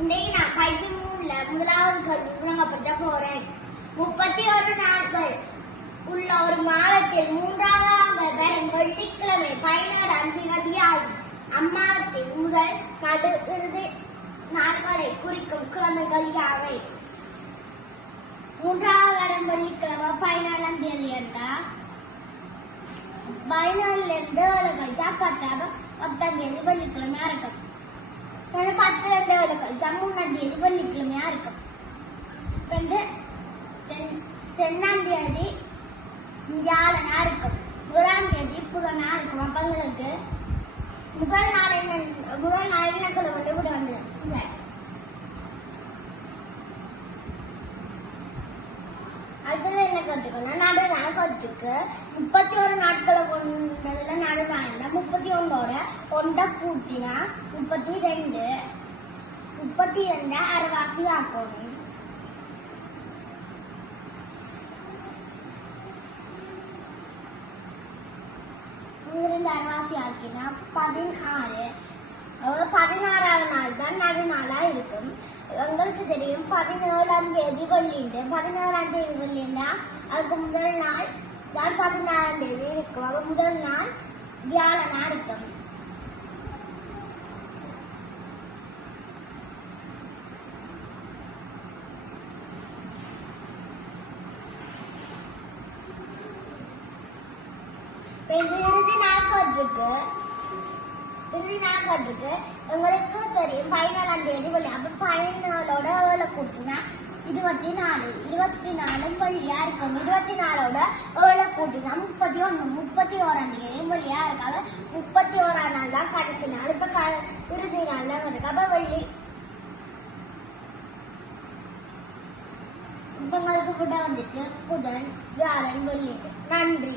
இன்றைக்கு நான் பயிற்சி 3ல முதலாவது கல்வி விளங்கப்பட்ட போறேன். 31 நாட்கள் உள்ள ஒரு மாதத்தில் 3வது வரும் வெள்ளிக்கிழமை 16ஆம் தேதியாகும். அம்மாதத்தின் முதல் நடு இறுதி நாட்களை குறிக்கும் கிழமைகள் யாவை? 3வது வரும் வெள்ளிக்கிழமை 14ஆம் தேதி என்றால் 14 கழிச்சா 10ஆம் தேதி வெள்ளிக்கிழமையா இருக்கும். 10 கழிச்சா 3ஆம் தேதி வெள்ளிக்கிழமையா இருக்கும். 2ஆம் தேதி வியாழனா இருக்கும். 1ஆம் தேதி புதனா இருக்கும். அப்பங்களுக்கு முதல் நாள் என்ன கிழமை விட வந்தது. அடுத்தது என்ன கற்றுக்கணும்? நடுநாள் கற்றுக்கு 31 நாட்களை கொண்டதுல நடுநாள் 31ஓட 1 கூட்டினா 32 அரைவாசி ஆக்கணும். அரைவாசி ஆக்கினா 16. 16வது நாள் தான் நடுநாளா இருக்கும். உங்களுக்கு தெரியும் 17ஆம் தேதி வெள்ளிண்டு. 17ஆம் தேதி வெள்ளிண்டா அதுக்கு முதல் நாள் தான் 14ஆம் தேதி இருக்கும். அது முதல் நாள் வியாழனா இருக்கும். இறுதி நாள் கற்றுக்கு உங்களுக்கு தெரியும் 14ஆம் தேதி வெள்ளி. அப்ப 14ஓட 7 கூட்டினா 24. 24 வெள்ளியா இருக்கும். 24ஓட 7 கூட்டினா 31. 31ஆம் தேதி வெள்ளியா இருக்காது. 31ஆம் நாள் தான் கடைசி நாள். இப்ப இறுதி நாள் தான் இருக்கு. அப்ப வெள்ளி உங்களுக்கு விட வந்துட்டு புதன் வியாழன் வெள்ளி. நன்றி.